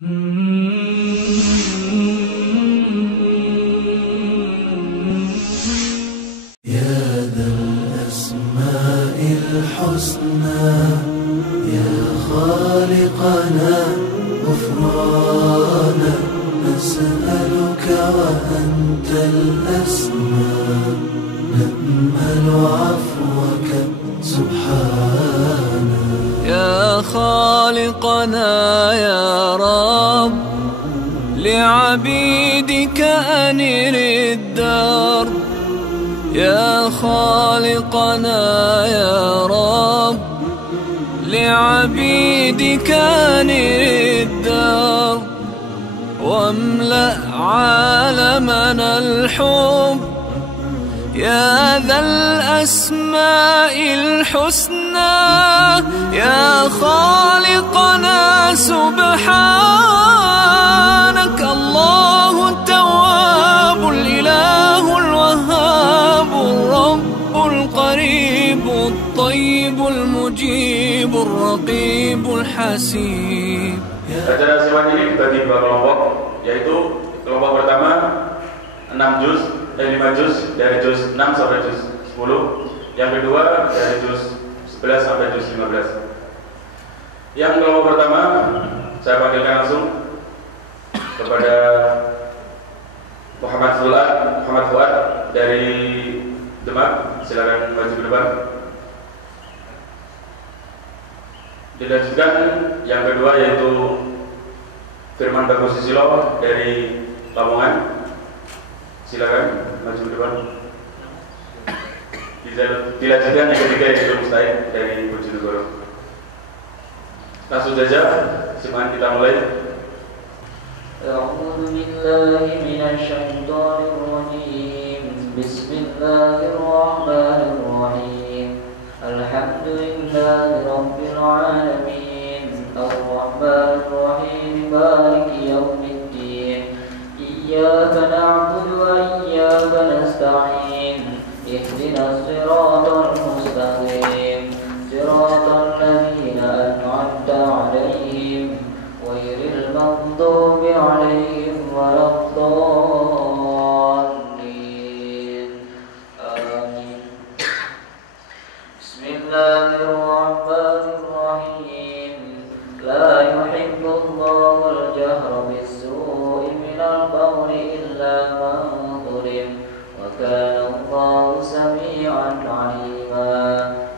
يا ذا الأسماء الحسنى يا خالقنا غفرانا نسألك وأنت الأسمى نأمل عفوك سبحانا. يا خالقنا يا رب لعبيدك أنر الدرب. يا خالقنا يا رب لعبيدك أنر الدرب واملأ عالمنا الحب. يا ذا الأسماء الحسنى يا خالقنا سبحانك. الله التواب الإله الوهاب الرب القريب الطيب المجيب الرقيب الحسيب. Acara sewan ini dibagi dua kelompok, yaitu kelompok pertama 5 juz dari juz 6 sampai juz 10. Yang kedua dari juz 11 sampai juz 15. Yang kelompok pertama saya panggilkan langsung kepada Muhammad Fuad dari Demak. Silakan maju ke depan. Dilanjutkan yang kedua yaitu Firman Bagus Susilo dari Lamongan. Silakan maju ke depan. Dilanjutkan yang ketiga yaitu Mustahid dari Bojonegoro. Langsung saja, silakan kita mulai. A'udzu billahi minasy syaithanir rajim. Bismillahirrahmanirrahim. Alhamdulillahi rabbil alamin. Ar-rahmanir rahim. Maliki yaumiddin. Iyyaka na'budu wa iyyaka nasta'in. Ihdinas siratal mustaqim. Siratal ladzina an'amta 'alaihim ghairil maghdubi 'alaihim waladdallin. Amin. Bismillahirrahmanirrahim. La yuhibbullahu al-jahra bis-su'i minal qawli illa man zulim. Wa kana Allahu sami'an 'alima.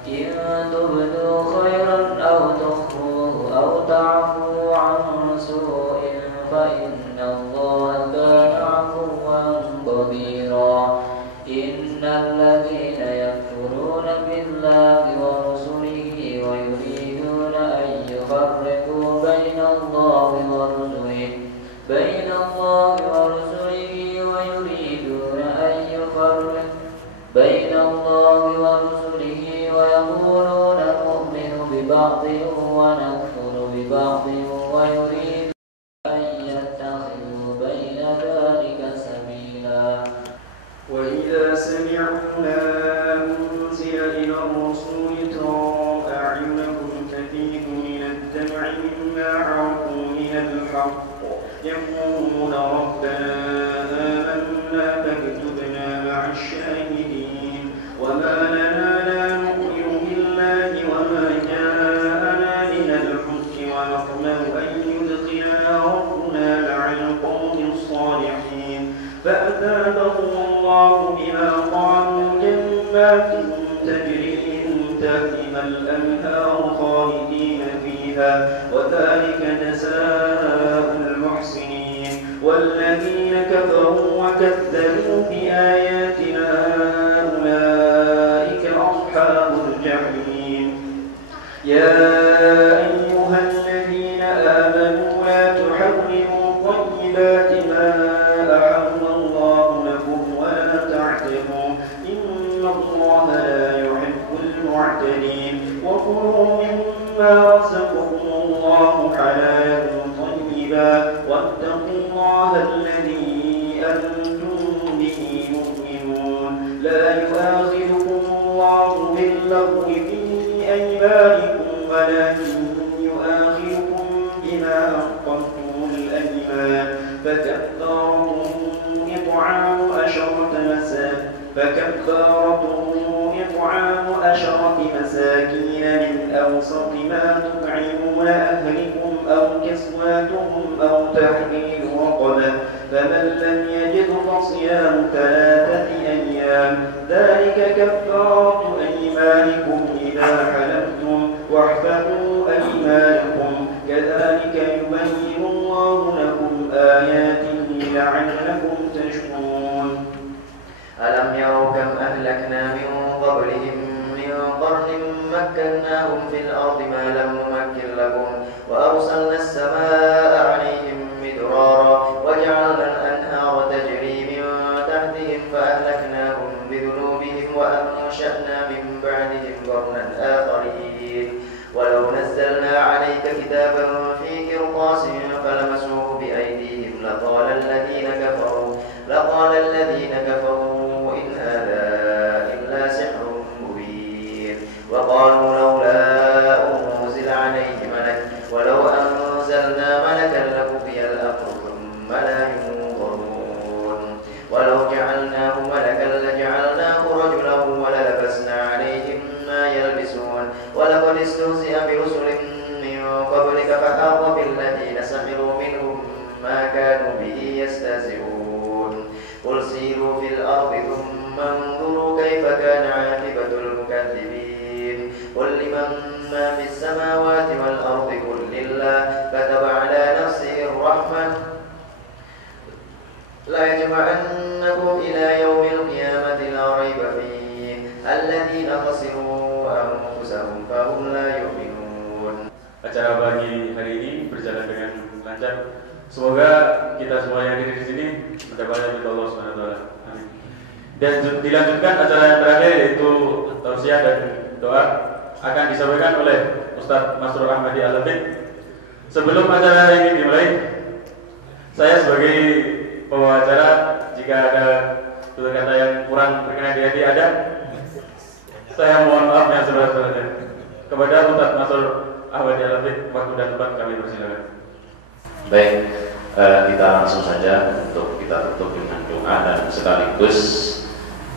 In tubdu khairan aw tukhfuhu aw ta'fu 'an su'in fa inna Allaha kana 'afuwan qadira. Innal ladzina yakfuruna billahi wa rusulihi wa yuriduna an yufarriqu baina Allahi wa rusulihi wa yuriduna an yufarriqu baina Allahi wa rusulihi wa yaquluna nu'minu bi ba'dhin wa nakfuru bi ba'dhin wa yuriduna an yattakhidhu baina dhalika sabila. وإذا سمعوا ما أنزل إلى الرسول ترى أعينهم تفيض من الدمع مما عرفوا من الحق يقولون ربنا آمنا فاكتبنا مع الشاهدين. وما لنا لا نؤمن بالله وما جاءنا من الحق ونطمع أن يدخلنا ربنا مع القوم الصالحين. فأثابهم الله بما قالوا جنات تجري من تحتها الأنهار خالدين فيها وذلك جزاء المحسنين. والذين كفروا وكذبوا بآياتنا أولئك أصحاب الجحيم. يا أيها الذين آمنوا لا تحرموا طيبات ما أحل الله لكم ولا تعتدوا إن الله لا يحب المعتدين. وكلوا مما رزقكم الله حلالا طيبا واتقوا الله الذي أنتم به مؤمنون. لا يؤاخذكم الله باللغو في أيمانكم ولكن يؤاخذكم بما عقدتم كفارتهم أو تحميل رقبة فمن لم يجد فصيام 3 أيام ذلك كفارة أيمانكم إذا حلفتم واحفظوا أيمانكم كذلك يبين الله لكم آياته لعلكم تشكرون ألم يروا كم أهلكنا من قبلهم من قرن مكناهم في الأرض ما لم نمكن لكم وأرسلنا السماء عليهم مدرارا وجعلنا الأنهار تجري من تحتهم فأهلكناهم بذنوبهم وأنشأنا من بعدهم قرنا آخرين ولو نزلنا عليك كتابا في قرطاس فلمسوه بأيديهم لقال الذين كفروا إن هذا إلا سحر مبين وقالوا لولا أنزل عليه ملك ولو أنزلنا ملكا لقضي الأمر ثم لا ينظرون ولو جعلناه ملكا لجعلناه رجلا وللبسنا عليهم ما يلبسون ولقد استهزئ برسل من قبلك فحاق بالذين سخروا منهم ما كانوا به يستهزئون قل سيروا في الأرض ثم انظروا كيف كان عاقبة المكذبين قل لمن ما في السماوات والأرض قل لله كتب على نفسه الرحمة لا يجمعنكم إلى يوم القيامة لا ريب فيه الذين خسروا أنفسهم فهم لا يؤمنون. Acara pagi hari ini berjalan dengan lancar. Semoga kita semua yang hadir di sini mendapatkan ridho Allah Subhanahu wa taala. Amin. Dan dilanjutkan acara yang terakhir yaitu tausiah dan doa akan disampaikan oleh Ustaz Masrur Ahmadi Al-Habib. Sebelum acara ini dimulai, saya sebagai pembawa acara jika ada tutur kata yang kurang berkenan di hati ada, saya mohon maaf yang sebesar-besarnya. Kepada Ustaz Masrur Ahmadi Al-Habib, waktu dan tempat kami persilakan. Baik, kita langsung saja untuk kita tutup dengan doa dan sekaligus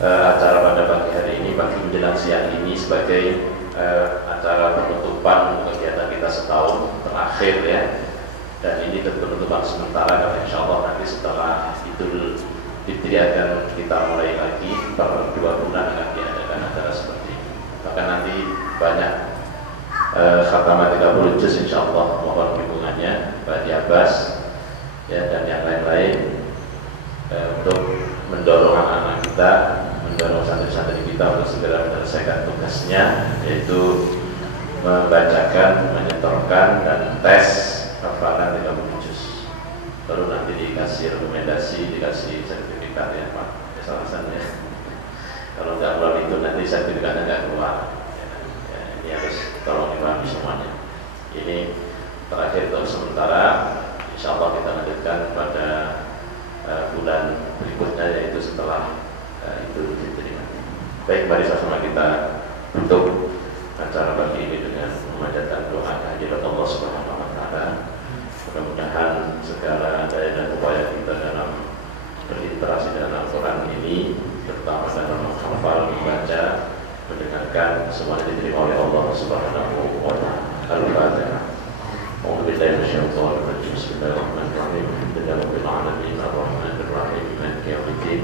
acara pada pagi hari ini, pagi menjelang siang ini sebagai acara penutupan kegiatan kita setahun terakhir ya. Dan ini penutupan sementara karena insya Allah nanti setelah Idul Fitri akan kita mulai lagi per 2 bulan akan diadakan acara seperti ini. Bahkan nanti banyak khataman 30 juz insya Allah, mohon dukungannya Pak Abbas ya, dan yang lain-lain untuk mendorong anak-anak kita, mendorong santri-santri kita untuk segera menyelesaikan tugasnya, yaitu membacakan, menyetorkan dan tes hafalan 30 juz. Baru nanti dikasih rekomendasi, dikasih sertifikat ya Pak, salah satunya. Kalau nggak keluar itu nanti sertifikatnya nggak keluar. Ini harus tolong dipahami semuanya. Ini terakhir untuk sementara, insya Allah kita lanjutkan pada bulan berikutnya, yaitu setelah Idul Fitri. Baik, mari sama kita tutup acara pagi ini dengan memanjatkan doa kehadirat Allah Subhanahu wa taala. Mudah-mudahan segala daya dan upaya kita dalam berinteraksi dengan Al-Quran ini, terutama dalam menghafal, membaca, mendengarkan, semuanya diterima oleh Allah Subhanahu wa taala. Al-Fatihah. A'udzu billahi minasyaitonir rajim. Bismillahirrahmanirrahim. Alhamdulillahirabbil alamin arrahmanir rahim maliki yaumiddin.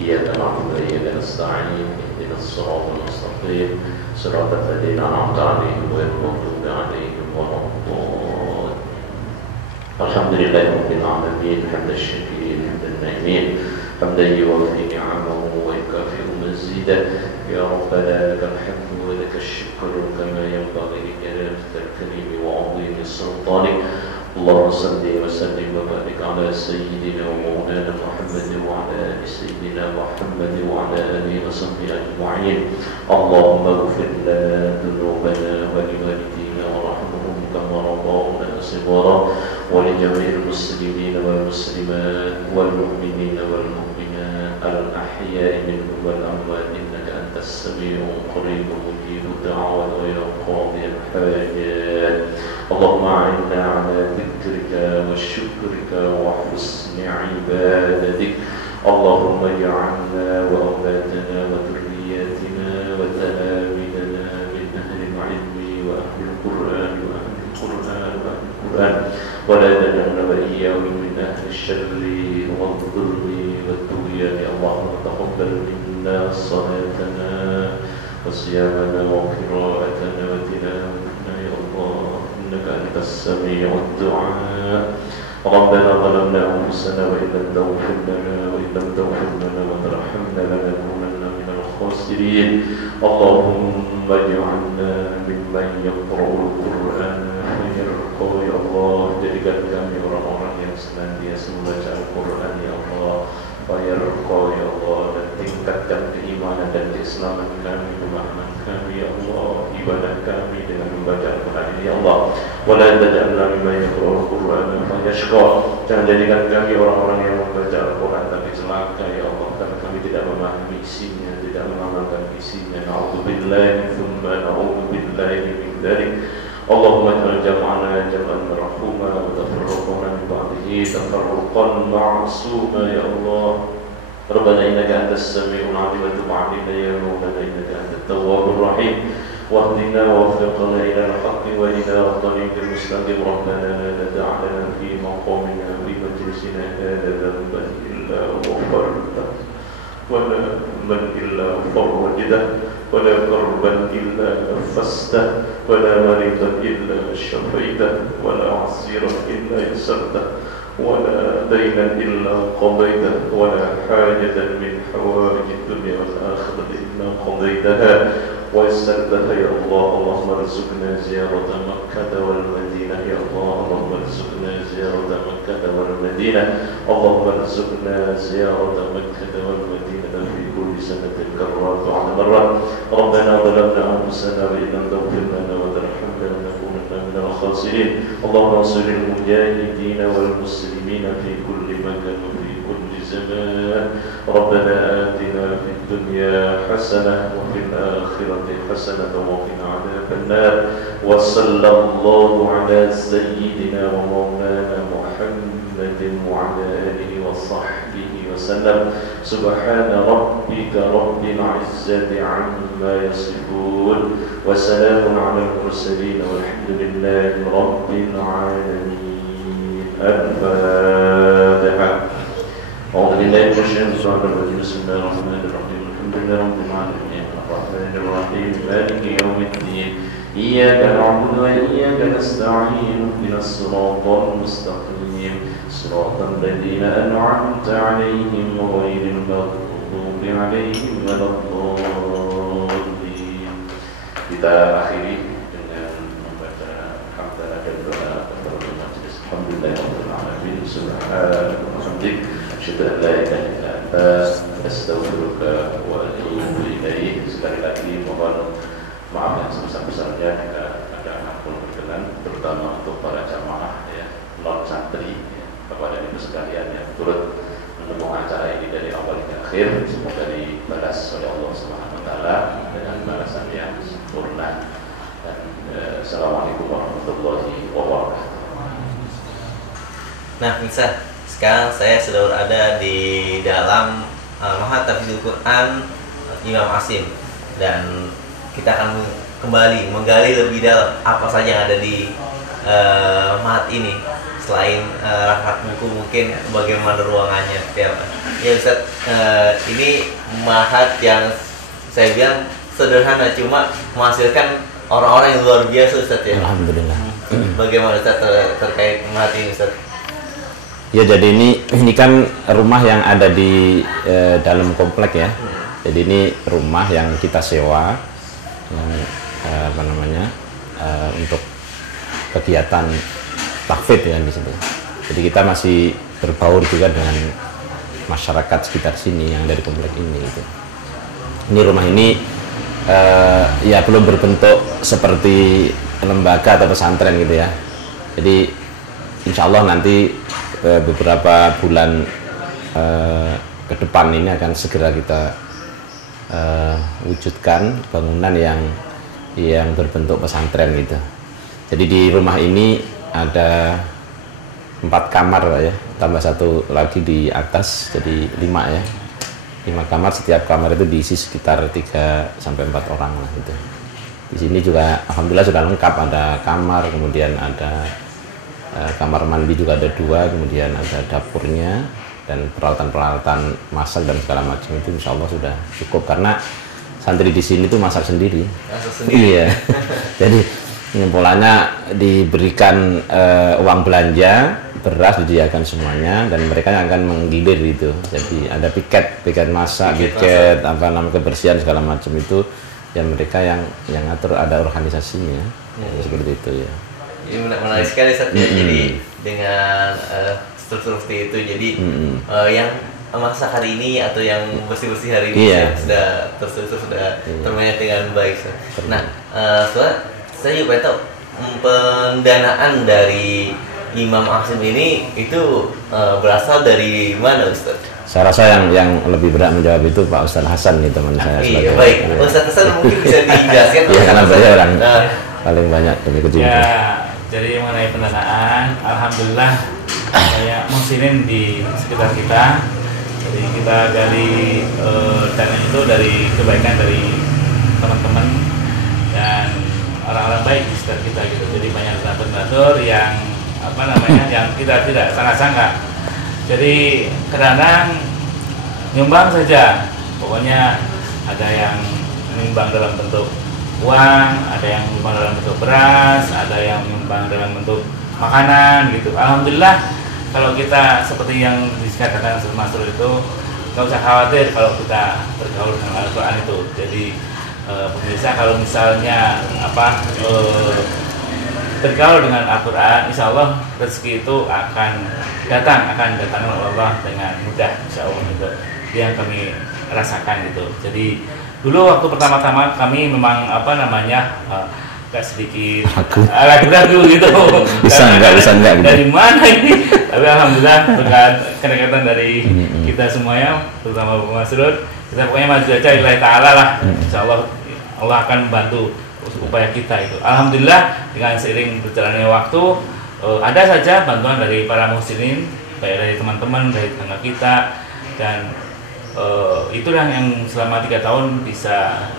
Iyyaka na'budu wa iyyaka nasta'in. Ihdinas siratal mustaqim. Siratal ladzina an'amta 'alaihim ghairil maghdubi 'alaihim waladdallin. Alhamdulillahirabbil alamin hamdan syakirin hamdan na'imin hamdan yuwaffi ni'amahu wa yukafi'u mazidah. يا ربنا لك الحمد ولك الشكر كما ينبغي لجلالة الكريم وعظيم سلطانك. اللهم صل وسلم وبارك على سيدنا ومولانا محمد وعلى آل سيدنا محمد وعلى آله وصحبه أجمعين. اللهم اغفر لنا ذنوبنا ولوالدينا وارحمهم كما ربونا صغارا ولجميع المسلمين والمسلمات والمؤمنين والمؤمنات الأحياء منهم والأموات إنك أنت السميع القريب مجيب الدعوات ويا قاضي الحاجات. اللهم أعنا على ذكرك وشكرك وحسن عبادتك. اللهم اجعلنا وأولادنا وذرياتنا وتلاميذنا من أهل العلم وأهل القرآن وأهل القرآن ولا تجعلنا وإياهم من أهل الشر والظلم والطغيان. اللهم تقبل منا صلاتنا وصيامنا وقراءتنا وتلاوتنا يا الله إنك أنت السميع الدعاء. ربنا ظلمنا أنفسنا وإن لم تغفر لنا وترحمنا لنكونن من الخاسرين. اللهم اجعلنا ممن يقرأ القرآن فيرقى ya Allah. Jadikan kami orang-orang yang senantiasa membaca Al-Quran ya Allah, fayarqa ya Allah, dan tingkatkan keimanan dan keislaman kami, pemahaman kami ya Allah, ibadah kami dengan membaca Al-Quran ini ya Allah. Wala taj'alna mimman yaqra'u al-Qur'an fayashqa. Jangan jadikan kami orang-orang yang membaca Al-Quran tapi celaka ya Allah, karena kami tidak memahami isinya, tidak mengamalkan isinya. Na'udzubillahi tsumma na'udzubillahi min dzalik. Allahumma ij'al jam'ana jam'an marhuma wa tafarruqana min ba'dihi tafarruqan ma'suma ya Allah. Rabbana innaka antas sami'ul 'alim wa tub 'alaina ya Rabbana innaka antat tawwabur rahim. واهدنا ووفقنا إلى الحق وإلى الطريق المستقيم. ربنا لا تدع لنا في مقامنا في مجلسنا هذا ذنبا إلا غفرته ولا من إلا فرجته ولا كربا إلا نفسته ولا مريضا إلا شفيته ولا عسيرا إلا يسرته ولا دينا إلا قضيته ولا حاجة من حوائج الدنيا والآخرة إلا قضيتها ويسرتها يا الله. اللهم ارزقنا زيارة مكة والمدينة يا الله. اللهم ارزقنا زيارة مكة والمدينة. اللهم ارزقنا زيارة مكة والمدينة في كل سنة كرات على مرة. ربنا ظلمنا أنفسنا وإن لم تغفر لنا وترحمنا لنكونن من الخاسرين. اللهم انصر المجاهدين والمسلمين في كل مكان وفي كل زمان. ربنا آتنا في الدنيا حسنة وفي الآخرة حسنة وقنا عذاب النار. وصلى الله على سيدنا ومولانا محمد وعلى آله وصحبه وسلم. سبحان ربك رب العزة عما يصفون وسلام على المرسلين والحمد لله رب العالمين. الفاتحة. أعوذ بالله من الشيطان الرجيم. بسم الله الرحمن الرحيم. الحمد لله رب العالمين الرحمن الرحيم مالك يوم الدين. إياك نعبد وإياك نستعين. اهدنا الصراط المستقيم صراط الذين أنعمت عليهم غير المغضوب عليهم ولا الضالين. Kita akhiri dengan membaca hamdalah dan doa kepada majelis. Alhamdulillahirabbil alamin. Subhanallah. Asyhadu an la ilaha illa anta astaghfiruka wa atubu ilaik. Sekali lagi mohon maaf yang sebesar-besarnya jika ada hal berkenan, terutama untuk para jamaah ya, non santri ya, kepada ibu sekalian yang turut mendukung acara ini dari awal hingga akhir. Semoga dibalas oleh Allah Subhanahu wa taala dengan balasan yang sempurna. Dan assalamualaikum warahmatullahi wabarakatuh. Nah, bisa sekarang saya sudah berada di dalam Mahat Tahfidzul Quran Imam Asim, dan kita akan kembali menggali lebih dalam apa saja yang ada di Mahat ini. Selain rak buku, mungkin bagaimana ruangannya. Ya Ustaz, ini Mahat yang saya bilang sederhana, cuma menghasilkan orang-orang yang luar biasa Ustaz ya. Alhamdulillah. Bagaimana Ustaz terkait Mahat ini Ustaz? Ya, jadi ini kan rumah yang ada di dalam komplek ya. Jadi ini rumah yang kita sewa yang untuk kegiatan tahfidz ya di situ. Jadi kita masih berbaur juga dengan masyarakat sekitar sini yang dari komplek ini gitu. Ini rumah ini ya belum berbentuk seperti lembaga atau pesantren gitu ya. Jadi insya Allah nanti beberapa bulan ke depan ini akan segera kita wujudkan bangunan yang berbentuk pesantren gitu. Jadi di rumah ini ada 4 kamar ya, tambah satu lagi di atas, jadi 5 ya. 5 kamar, setiap kamar itu diisi sekitar 3 sampai 4 orang lah gitu. Di sini juga alhamdulillah sudah lengkap, ada kamar, kemudian ada kamar mandi juga ada 2, kemudian ada dapurnya dan peralatan-peralatan masak dan segala macam itu insya Allah sudah cukup, karena santri di sini tuh masak sendiri. Iya. Jadi penyimpulannya diberikan uang belanja, beras disediakan semuanya, dan mereka yang akan menggilir itu. Jadi ada piket masak, piket kebersihan segala macam itu, yang mereka yang ngatur, ada organisasinya. Seperti itu ya. Jadi menarik sekali Ustaz. Jadi dengan struktur seperti itu, jadi yang masak hari ini atau yang bersih-bersih hari ini sudah terstruktur, sudah termanage dengan baik. Nah, saya juga pengen tahu pendanaan dari Imam Asim ini itu berasal dari mana, Ustaz? Saya rasa yang lebih berat menjawab itu Pak Ustaz Hasan nih, teman saya. Iya, baik. Ustaz Hasan mungkin bisa dijelaskan. Iya, karena beliau orang paling banyak dari kecil. Ya, jadi mengenai pendanaan, alhamdulillah banyak muslimin di sekitar kita. Jadi kita gali dana itu dari kebaikan dari teman-teman dan orang-orang baik di sekitar kita gitu. Jadi banyak donatur yang yang kita tidak sangka-sangka. Jadi kadang-kadang nyumbang saja, pokoknya ada yang menyumbang dalam bentuk uang, ada yang menyumbang dalam bentuk beras, ada yang menyumbang dalam bentuk makanan gitu. Alhamdulillah, kalau kita seperti yang dikatakan Mas Masrur itu, nggak usah khawatir kalau kita bergaul dengan Al-Quran itu. Jadi pemirsa, kalau misalnya bergaul dengan Al-Quran, insya Allah rezeki itu akan datang oleh Allah dengan mudah, insya Allah itu yang kami rasakan gitu. Jadi dulu waktu pertama-tama kami memang agak sedikit ragu-ragu gitu. Bisa enggak gitu. Dari mana ini? Tapi alhamdulillah berkat kedekatan dari kita semuanya, terutama Bapak Masrur, kita pokoknya maju aja lillahi ta'ala lah. Insya Allah Allah akan membantu upaya kita itu. Alhamdulillah dengan seiring berjalannya waktu ada saja bantuan dari para muslimin, baik dari teman-teman, dari tetangga kita, dan itulah yang selama 3 tahun bisa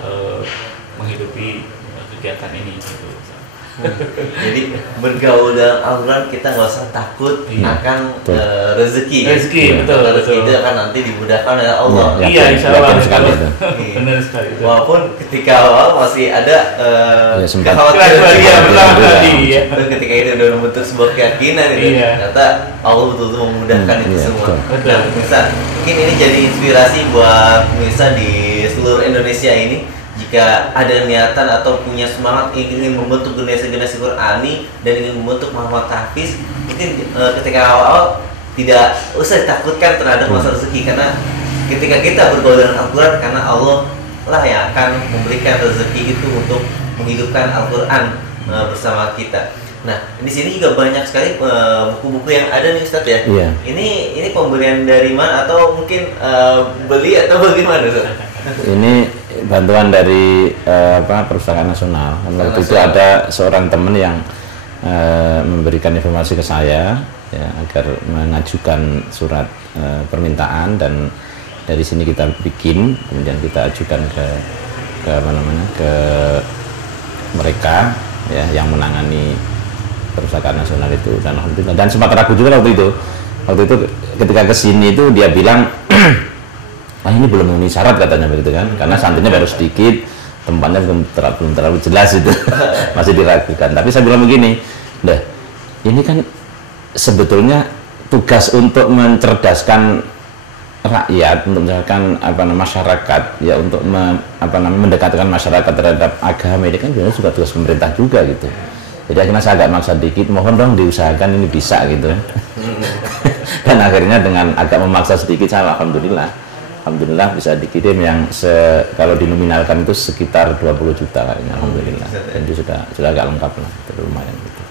menghidupi kegiatan ini gitu. Jadi bergaul dalam Al-Quran, kita nggak usah takut akan rezeki. Betul. Rezeki itu akan nanti dimudahkan oleh Allah. Iya, insya Allah. Benar sekali. Walaupun ketika awal masih ada kekhawatiran tadi. Ketika itu udah membentuk sebuah keyakinan itu, ternyata Allah betul-betul memudahkan itu semua. Nah, pemirsa, mungkin ini jadi inspirasi buat pemirsa di seluruh Indonesia ini. Jika ada niatan atau punya semangat ingin membentuk generasi Qurani dan ingin membentuk Muhammad Hafiz, mungkin ketika awal tidak usah ditakutkan terhadap masalah rezeki, karena ketika kita bergaul dengan Al-Quran, karena Allah lah yang akan memberikan rezeki itu untuk menghidupkan Al-Quran bersama kita. Nah, di sini juga banyak sekali buku-buku yang ada nih, Ustaz ya. Iya. Ini pemberian dari mana, atau mungkin beli atau bagaimana, Ustaz? Ini bantuan dari Perpustakaan Nasional. Waktu itu ada seorang teman yang memberikan informasi ke saya ya, agar mengajukan surat permintaan, dan dari sini kita bikin, kemudian kita ajukan ke mereka ya yang menangani Perpustakaan Nasional itu, dan alhamdulillah. Dan sempat ragu juga waktu itu ketika kesini itu dia bilang ini belum memenuhi syarat katanya begitu kan, karena santrinya baru sedikit, tempatnya belum terlalu jelas itu. Masih diragukan. Tapi saya bilang begini, ini kan sebetulnya tugas untuk mencerdaskan rakyat, untuk misalkan masyarakat ya, untuk mendekatkan masyarakat terhadap agama ini kan sebenarnya juga tugas pemerintah juga gitu. Jadi akhirnya saya agak maksa dikit, mohon dong diusahakan ini bisa gitu. Dan akhirnya dengan agak memaksa sedikit, saya Alhamdulillah bisa dikirim yang kalau dinominalkan itu sekitar 20 juta kayaknya, alhamdulillah. Dan itu sudah agak lengkap lah, lumayan gitu.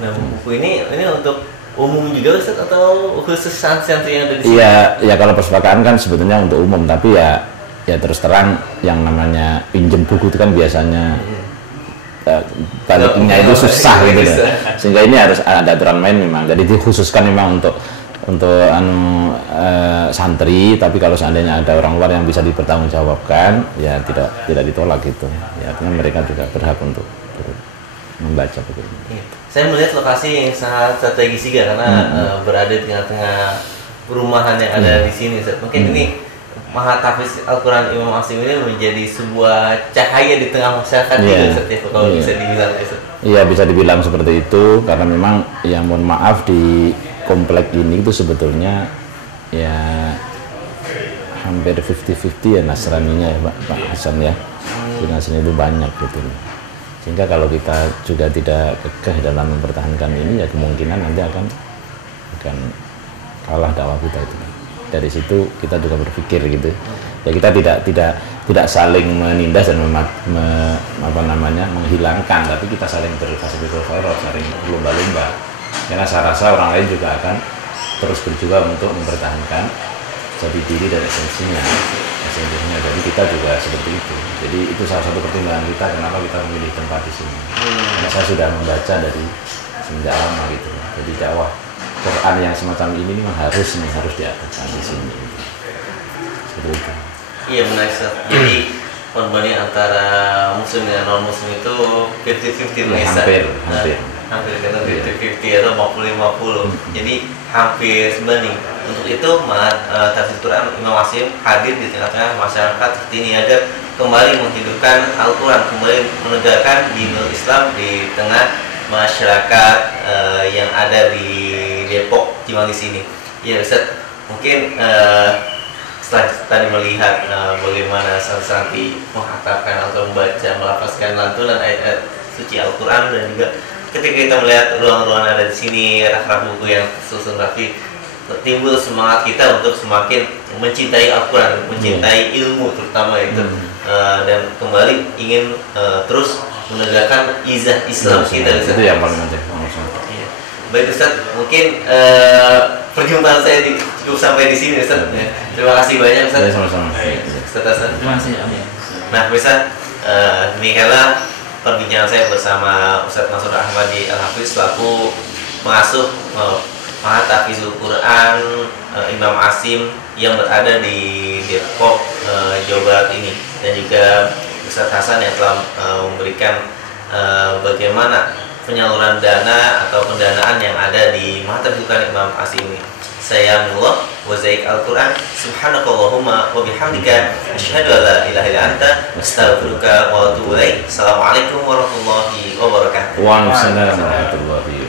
Nah, buku ini untuk umum juga, Ustaz, atau khusus santri yang ada di sini? Iya, kalau perpustakaan kan sebetulnya untuk umum, tapi ya terus terang yang namanya pinjem buku itu kan biasanya baliknya itu susah gitu ya. Sehingga ini harus ada aturan main memang. Jadi dikhususkan memang untuk santri, tapi kalau seandainya ada orang luar yang bisa dipertanggungjawabkan, ya tidak ditolak gitu. Ya, artinya mereka juga berhak untuk membaca buku ini. Saya melihat lokasi yang sangat strategis juga karena berada di tengah-tengah perumahan yang ada di sini, Ustaz. Mungkin ini Mahatafidz Al-Quran Imam Asim ini menjadi sebuah cahaya di tengah masyarakat juga, Ustaz, ya, kalau bisa dibilang, Ustaz. Iya, bisa dibilang seperti itu karena memang ya mohon maaf di komplek ini itu sebetulnya ya hampir 50-50 ya Nasraninya ya Pak Hasan ya. Nasrani itu banyak gitu. Sehingga kalau kita juga tidak kekeh dalam mempertahankan ini ya kemungkinan nanti akan kalah dakwah kita itu. Dari situ kita juga berpikir gitu. Ya kita tidak saling menindas dan menghilangkan, tapi kita saling berfasilitator, saling berlomba-lomba. Karena saya rasa orang lain juga akan terus berjuang untuk mempertahankan jati diri dan esensinya. Jadi kita juga seperti itu. Jadi itu salah satu pertimbangan kita kenapa kita memilih tempat di sini. Karena saya sudah membaca dari semenjak lama gitu. Jadi dakwah Quran yang semacam ini memang harus diadakan di sini. Seperti itu. Iya, menarik. Jadi perbandingan antara muslim dan non muslim itu 50-50 hampir 50-50 atau 50-50. Jadi hampir sebanding. Untuk itu Tafsir Quran Imam Asim hadir di tengah-tengah masyarakat seperti ini agar kembali menghidupkan Al-Quran, kembali menegakkan dinul Islam di tengah masyarakat yang ada di Depok, Cimahi sini. Ya Ustaz, mungkin setelah tadi melihat bagaimana santri menghatapkan atau membaca, melafazkan lantunan ayat-ayat suci Al-Quran, dan juga ketika kita melihat ruang-ruang ada di sini, rak-rak buku yang susun rapi, timbul semangat kita untuk semakin mencintai Al-Quran, mencintai ilmu terutama itu, dan kembali ingin terus menegakkan izah Islam kita. Itu yang paling penting. Iya. Baik Ustaz, mungkin perjumpaan saya cukup sampai di sini, Ustaz. Ya. Terima kasih banyak, Ustaz. Sama-sama. Ustaz. Terima kasih. Amin. Nah, Ustaz, demikianlah perbincangan saya bersama Ustaz Mansur Ahmadi Al-Hafiz selaku pengasuh Mahatafizul Quran Imam Asim yang berada di Depok, Jawa Barat ini, dan juga Ustaz Hasan yang telah memberikan bagaimana penyaluran dana atau pendanaan yang ada di Mahatafizul Quran Imam Asim ini. Saya Mullah wa zaik Al-Quran subhanakallahumma wa bihamdika asyhadu an la ilaha illa anta astaghfiruka wa atubu ilaik. Assalamualaikum warahmatullahi wabarakatuh. Waalaikumsalam warahmatullahi wabarakatuh.